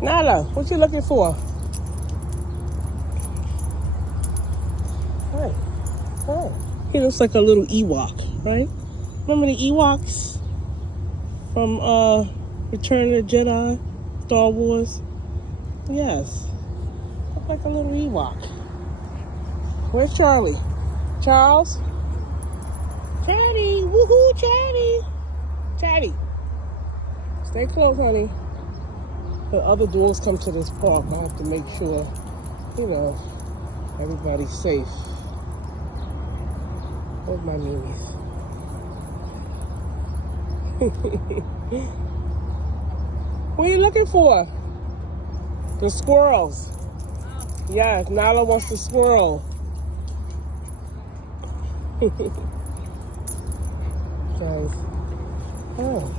Nala, what you looking for? Hey, hey. He looks like a little Ewok, right? Remember the Ewoks from Return of the Jedi, Star Wars? Yes, look like a little Ewok. Where's Charlie? Charles? Chatty, woohoo, Chatty. Chatty. Stay close, honey. The other dogs come to this park. I have to make sure, you know, everybody's safe. Where's my MeeMees? What are you looking for? The squirrels. Yes, Nala wants the squirrel. Guys. Oh.